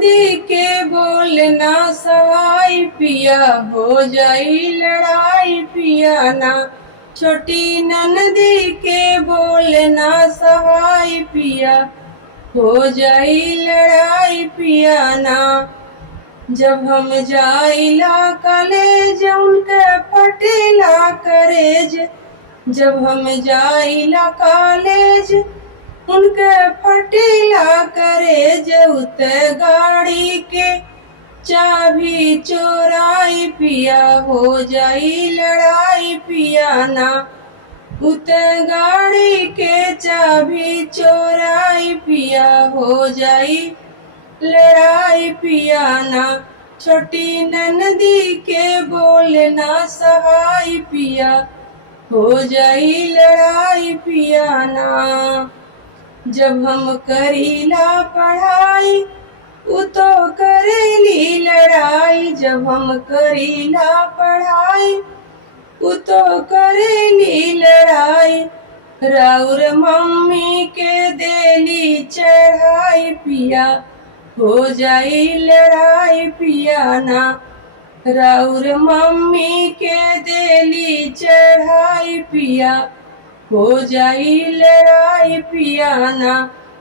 ननदी के बोलना सहाय पिया, हो जाई लड़ाई पिया ना। छोटी ननदी के बोलना सहाय पिया, हो जाई लड़ाई पिया ना। जब हम जाइला कॉलेज उनके फटेला करेज, जब हम जाइला कॉलेज उनके फटेला करेज। उत गाड़ी के चाबी चोराई पिया, हो जाई लड़ाई पिया ना। उत गाड़ी के चाबी चोराई पिया, हो जाई लड़ाई पिया ना। छोटी ननदी के बोलना सहाय पिया, हो जाई लड़ाई पिया ना। जब हम करीला पढ़ाई उ तो करेली लड़ाई, जब हम करीला पढ़ाई उ तो करेली लड़ाई। राउर मम्मी के देली चढ़ाई पिया, हो जाई लड़ाई पिया ना। राउर मम्मी के देली चढ़ाई पिया, हो जाई लड़ाई पिया ना।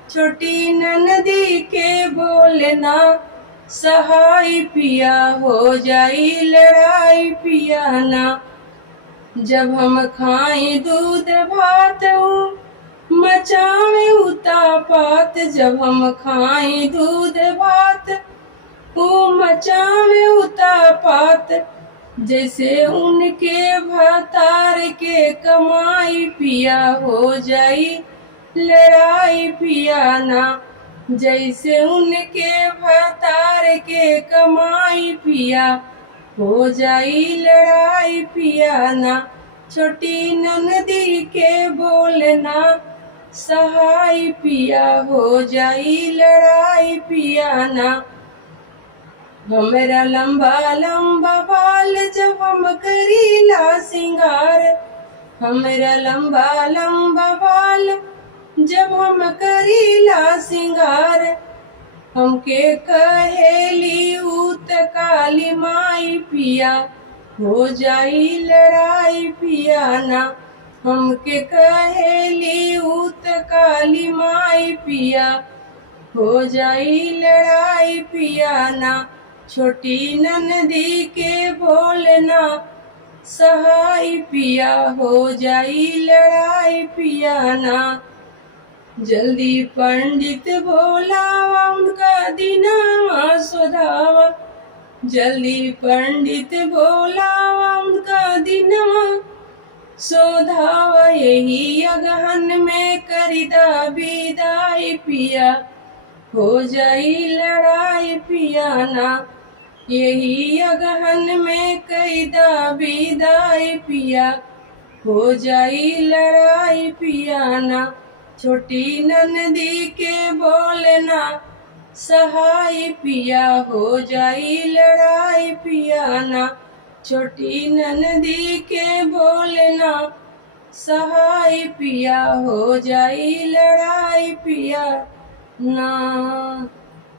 छोटी ननदी के बोलना सहाय पिया, हो जाई लड़ाई पिया ना। जब हम खाई दूध भात मचावे उतापात, जब हम खाई दूध भात मचावे उतापात। जैसे उनके भतार के कमाई पिया, हो जाई लड़ाई पिया ना। जैसे उनके भतार के कमाई पिया, हो जाई लड़ाई पिया ना। छोटी ननदी के बोलना सहाय पिया, हो जाई लड़ाई पिया ना। हमरा लंबा लंबा बाल जब हम करीला सिंगार, हमरा लंबा लंबा बाल जब हम करीला सिंगार। हमके कहेली उत काली माई पिया, हो जाई लड़ाई पिया ना। हमके कहेली उत काली माई पिया, हो जाई लड़ाई पिया ना। छोटी ननदी के बोलना सहाय पिया, हो जाई लड़ाई पिया ना। जल्दी पंडित बोलावा उनका दिनवा सोधावा, जल्दी पंडित बोलावा उनका दिनवा सोधावा। यही अगहन में करिदा विदाई पिया, हो जाई लड़ाई पिया ना। यही अगहन में करिदा विदाई पिया, हो जाई लड़ाई पिया ना। छोटी ननदी के बोलना सहाय पिया, हो जाई लड़ाई पिया ना। छोटी ननदी के बोलना सहाय पिया, हो जाई लड़ाई पिया ना।